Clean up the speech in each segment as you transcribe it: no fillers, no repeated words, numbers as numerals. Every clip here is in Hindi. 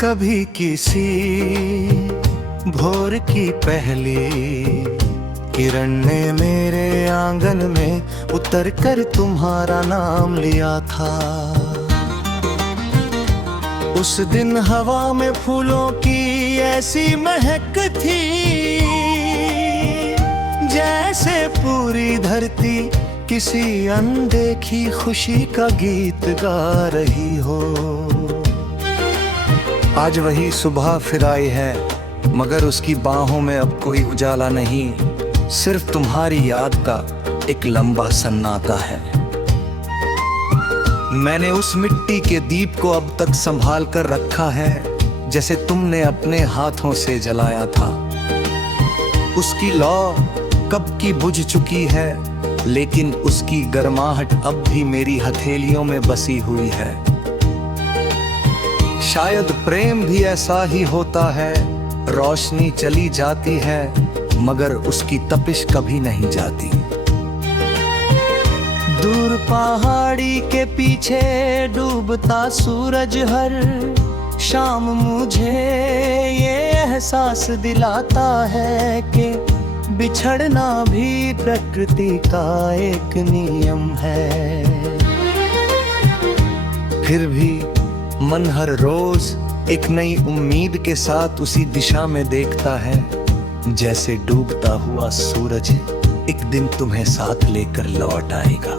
कभी किसी भोर की पहली किरण ने मेरे आंगन में उतर कर तुम्हारा नाम लिया था। उस दिन हवा में फूलों की ऐसी महक थी, जैसे पूरी धरती किसी अनदेखी खुशी का गीत गा रही हो। आज वही सुबह फिर आई है, मगर उसकी बाहों में अब कोई उजाला नहीं, सिर्फ तुम्हारी याद का एक लंबा सन्नाटा है। मैंने उस मिट्टी के दीप को अब तक संभाल कर रखा है, जैसे तुमने अपने हाथों से जलाया था। उसकी लौ कब की बुझ चुकी है, लेकिन उसकी गर्माहट अब भी मेरी हथेलियों में बसी हुई है। शायद प्रेम भी ऐसा ही होता है, रोशनी चली जाती है मगर उसकी तपिश कभी नहीं जाती। दूर पहाड़ी के पीछे डूबता सूरज हर शाम मुझे ये एहसास दिलाता है कि बिछड़ना भी प्रकृति का एक नियम है। फिर भी मन हर रोज एक नई उम्मीद के साथ उसी दिशा में देखता है, जैसे डूबता हुआ सूरज एक दिन तुम्हें साथ लेकर लौट आएगा।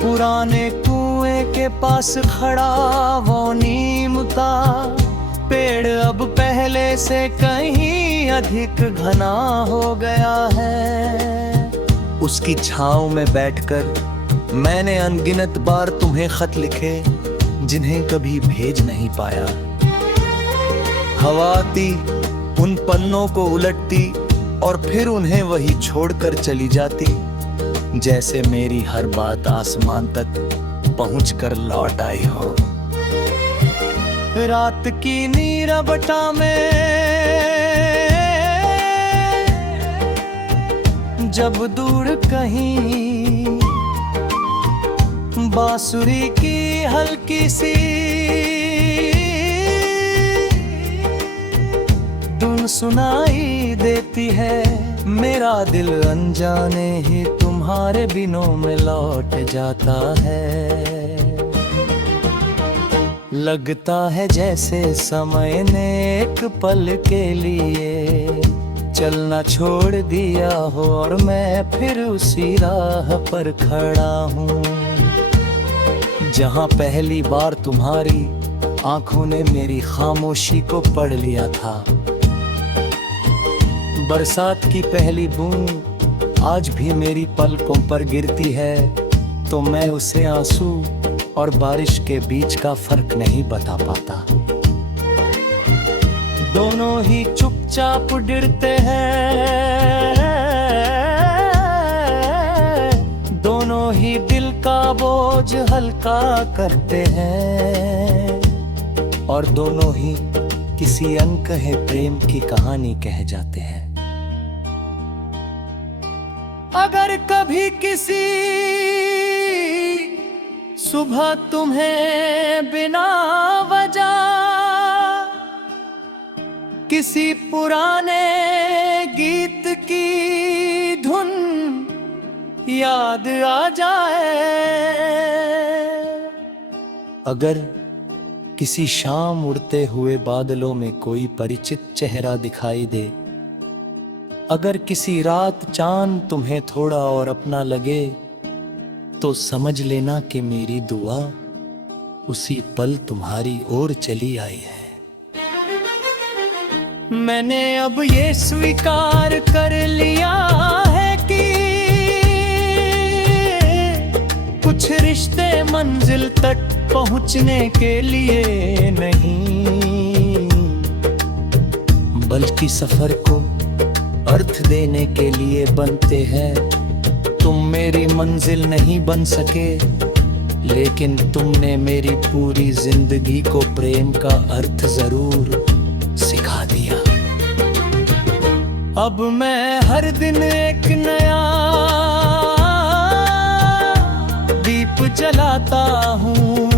पुराने कुएं के पास खड़ा वो नीम का पेड़ अब पहले से कहीं अधिक घना हो गया है। उसकी छांव में बैठकर मैंने अनगिनत बार तुम्हें खत लिखे, जिन्हें कभी भेज नहीं पाया। हवा आती, उन पन्नों को उलटती और फिर उन्हें वही छोड़कर चली जाती, जैसे मेरी हर बात आसमान तक पहुंचकर लौट आई हो। रात की नीरवता में जब दूर कहीं बांसुरी की हल्की सी धुन सुनाई देती है, मेरा दिल अनजाने ही तुम्हारे बिनों में लौट जाता है। लगता है जैसे समय ने एक पल के लिए चलना छोड़ दिया हो और मैं फिर उसी राह पर खड़ा हूँ, जहाँ पहली बार तुम्हारी आंखों ने मेरी खामोशी को पढ़ लिया था। बरसात की पहली बूंद आज भी मेरी पलकों पर गिरती है, तो मैं उसे आंसू और बारिश के बीच का फर्क नहीं बता पाता। दोनों ही चुपचाप गिरते हैं, दोनों ही दिल का बोझ हल्का करते हैं, और दोनों ही किसी अनकहे प्रेम की कहानी कह जाते हैं। अगर कभी किसी सुबह तुम्हें बिना वजह किसी पुराने गीत की धुन याद आ जाए, अगर किसी शाम उड़ते हुए बादलों में कोई परिचित चेहरा दिखाई दे, अगर किसी रात चांद तुम्हें थोड़ा और अपना लगे, तो समझ लेना कि मेरी दुआ उसी पल तुम्हारी ओर चली आई है। मैंने अब ये स्वीकार कर लिया है कि कुछ रिश्ते मंजिल तक पहुंचने के लिए नहीं, बल्कि सफर को अर्थ देने के लिए बनते हैं। तुम मेरी मंजिल नहीं बन सके, लेकिन तुमने मेरी पूरी जिंदगी को प्रेम का अर्थ जरूर सिखा दिया। अब मैं हर दिन एक नया दीप जलाता हूँ,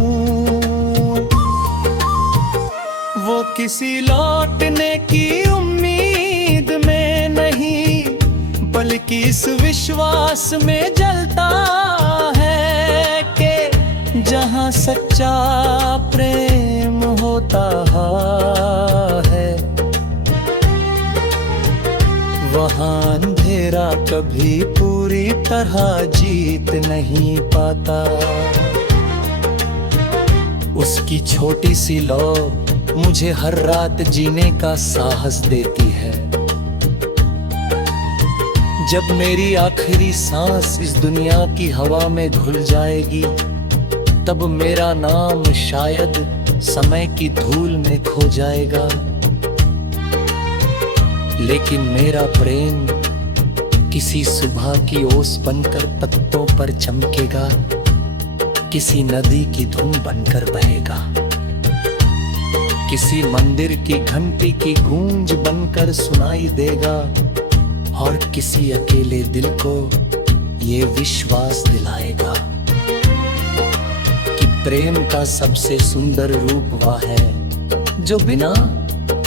किसी लौटने की उम्मीद में नहीं, बल्कि इस विश्वास में जलता है कि जहाँ सच्चा प्रेम होता है, वहाँ अंधेरा कभी पूरी तरह जीत नहीं पाता। उसकी छोटी सी लौ मुझे हर रात जीने का साहस देती है। जब मेरी आखिरी सांस इस दुनिया की हवा में घुल जाएगी, तब मेरा नाम शायद समय की धूल में खो जाएगा, लेकिन मेरा प्रेम किसी सुबह की ओस बनकर पत्तों पर चमकेगा, किसी नदी की धुन बनकर बहेगा, किसी मंदिर की घंटी की गूंज बनकर सुनाई देगा, और किसी अकेले दिल को ये विश्वास दिलाएगा कि प्रेम का सबसे सुंदर रूप वह है जो बिना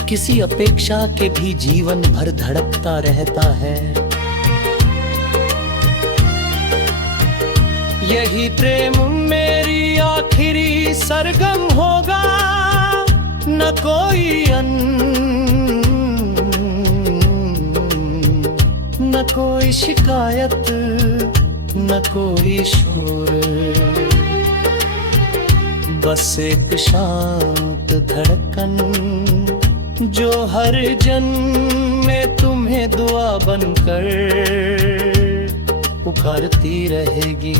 किसी अपेक्षा के भी जीवन भर धड़कता रहता है। यही प्रेम मेरी आखिरी सरगम होगा, न कोई न कोई शिकायत, न कोई शोर, बस एक शांत धड़कन जो हर जन्म में तुम्हें दुआ बनकर पुकारती रहेगी।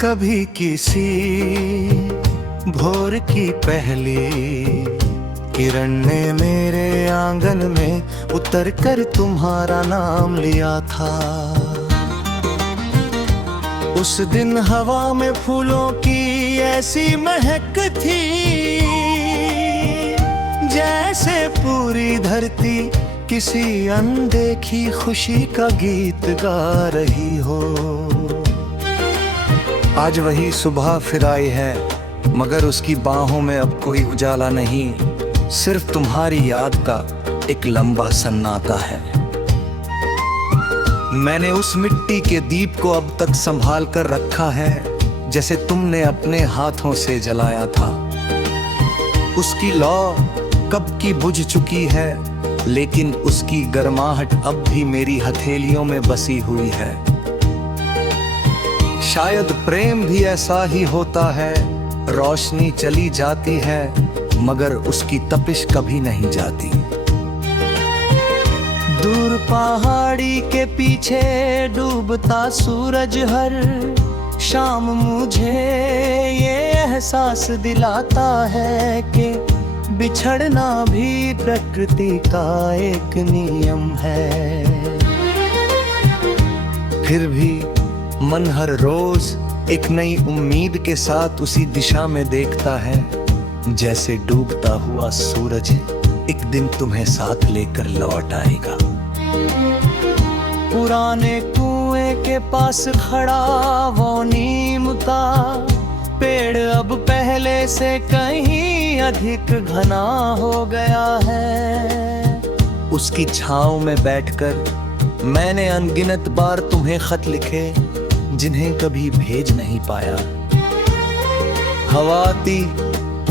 कभी किसी भोर की पहली किरण ने मेरे आंगन में उतर कर तुम्हारा नाम लिया था। उस दिन हवा में फूलों की ऐसी महक थी, जैसे पूरी धरती किसी अनदेखी खुशी का गीत गा रही हो। आज वही सुबह फिर आई है, मगर उसकी बाहों में अब कोई उजाला नहीं, सिर्फ तुम्हारी याद का एक लंबा सन्नाटा है। मैंने उस मिट्टी के दीप को अब तक संभाल कर रखा है, जैसे तुमने अपने हाथों से जलाया था। उसकी लौ कब की बुझ चुकी है, लेकिन उसकी गर्माहट अब भी मेरी हथेलियों में बसी हुई है। शायद प्रेम भी ऐसा ही होता है, रोशनी चली जाती है मगर उसकी तपिश कभी नहीं जाती। दूर पहाड़ी के पीछे डूबता सूरज हर शाम मुझे ये एहसास दिलाता है कि बिछड़ना भी प्रकृति का एक नियम है। फिर भी मन हर रोज एक नई उम्मीद के साथ उसी दिशा में देखता है, जैसे डूबता हुआ सूरज एक दिन तुम्हें साथ लेकर लौट आएगा। पुराने कुएं के पास खड़ा वो नीम का पेड़ अब पहले से कहीं अधिक घना हो गया है। उसकी छांव में बैठकर मैंने अनगिनत बार तुम्हें खत लिखे, जिन्हें कभी भेज नहीं पाया। हवा आती,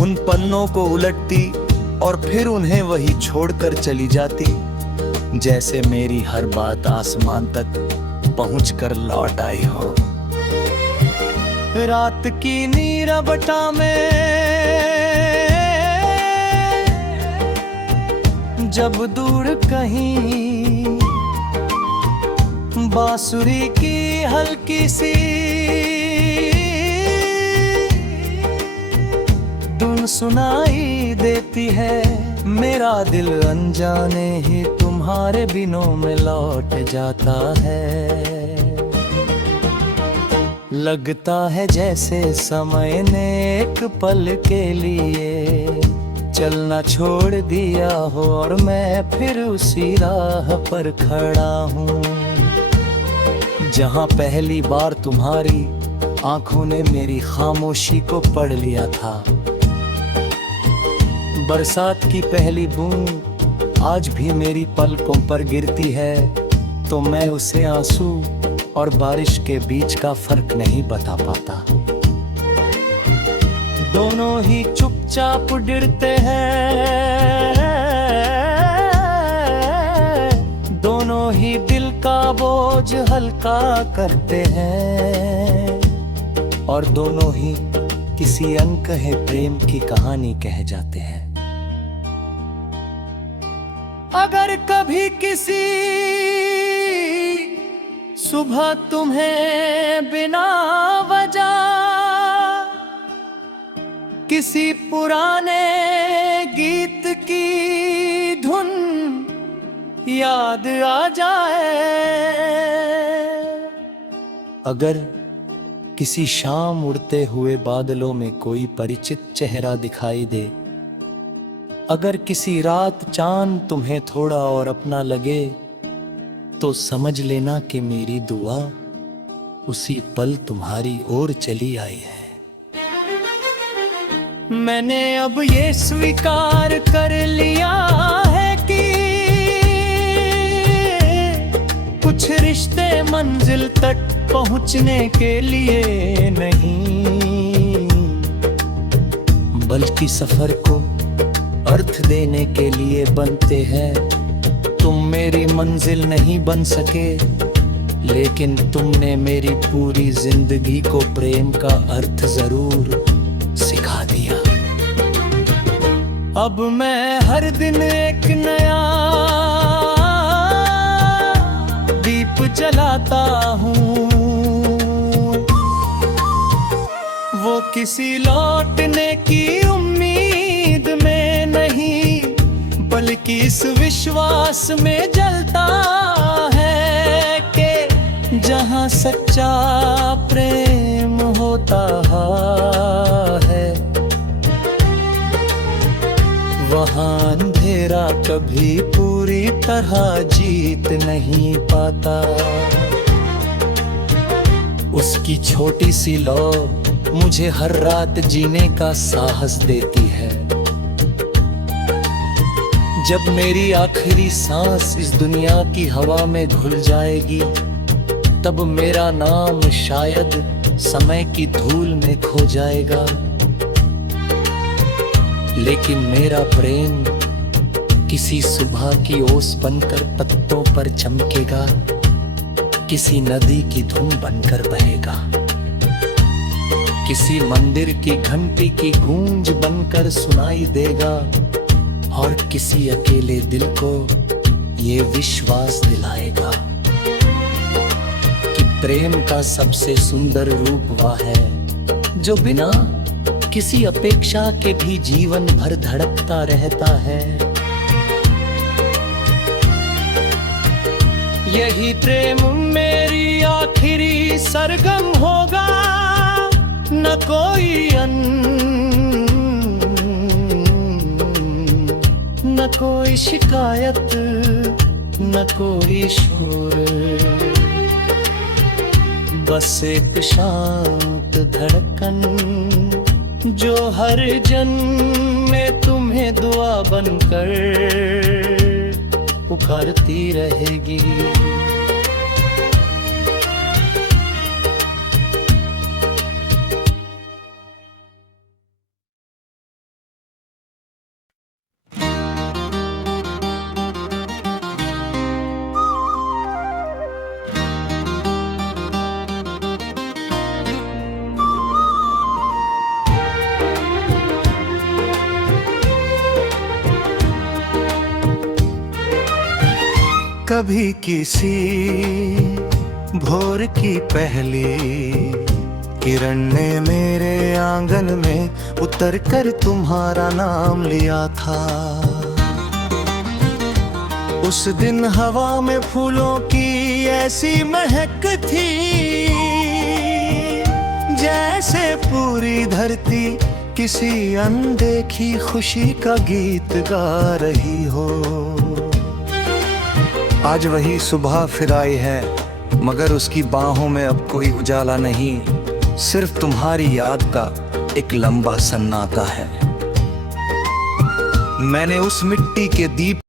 उन पन्नों को उलटती और फिर उन्हें वही छोड़कर चली जाती, जैसे मेरी हर बात आसमान तक पहुंचकर लौट आई हो। रात की नीरवता में जब दूर कहीं बांसुरी की हल्की सी धुन सुनाई देती है। मेरा दिल अनजाने ही तुम्हारे बिनों में लौट जाता है। लगता है जैसे समय ने एक पल के लिए चलना छोड़ दिया हो और मैं फिर उसी राह पर खड़ा हूँ जहाँ पहली बार तुम्हारी आंखों ने मेरी खामोशी को पढ़ लिया था। बरसात की पहली बूंद आज भी मेरी पलकों पर गिरती है तो मैं उसे आंसू और बारिश के बीच का फर्क नहीं बता पाता। दोनों ही चुपचाप गिरते हैं, दोनों ही दिल का बोझ हल्का करते हैं और दोनों ही किसी अनकहे प्रेम की कहानी कह जाते हैं। अगर कभी किसी सुबह तुम्हें बिना वजह किसी पुराने गीत की धुन याद आ जाए, अगर किसी शाम उड़ते हुए बादलों में कोई परिचित चेहरा दिखाई दे, अगर किसी रात चांद तुम्हें थोड़ा और अपना लगे तो समझ लेना कि मेरी दुआ उसी पल तुम्हारी ओर चली आई है। मैंने अब ये स्वीकार कर लिया है कि कुछ रिश्ते मंजिल तक पहुंचने के लिए नहीं बल्कि सफर को अर्थ देने के लिए बनते हैं। तुम मेरी मंजिल नहीं बन सके लेकिन तुमने मेरी पूरी जिंदगी को प्रेम का अर्थ जरूर सिखा दिया। अब मैं हर दिन एक नया दीप जलाता हूँ, वो किसी लौटने की उम्मीद में नहीं बल्कि इस विश्वास में जलता है कि जहाँ सच्चा प्रेम होता है वहाँ अंधेरा कभी पूरी तरह जीत नहीं पाता। उसकी छोटी सी लौ मुझे हर रात जीने का साहस देती है। जब मेरी आखिरी सांस इस दुनिया की हवा में घुल जाएगी तब मेरा नाम शायद समय की धूल में खो जाएगा, लेकिन मेरा प्रेम किसी सुबह की ओस बनकर पत्तों पर चमकेगा, किसी नदी की धुन बनकर बहेगा, किसी मंदिर की घंटी की गूंज बनकर सुनाई देगा और किसी अकेले दिल को ये विश्वास दिलाएगा कि प्रेम का सबसे सुंदर रूप वह है जो बिना किसी अपेक्षा के भी जीवन भर धड़कता रहता है। यही प्रेम मेरी आखिरी सरगम होगा, न कोई न कोई शिकायत न कोई शोर, बस एक शांत धड़कन जो हर जन्म में तुम्हें दुआ बनकर पुकारती रहेगी। कभी किसी भोर की पहली किरण ने मेरे आंगन में उतर कर तुम्हारा नाम लिया था। उस दिन हवा में फूलों की ऐसी महक थी, जैसे पूरी धरती किसी अनदेखी खुशी का गीत गा रही हो। आज वही सुबह फिर आई है, मगर उसकी बाहों में अब कोई उजाला नहीं, सिर्फ तुम्हारी याद का एक लंबा सन्नाटा है। मैंने उस मिट्टी के दीप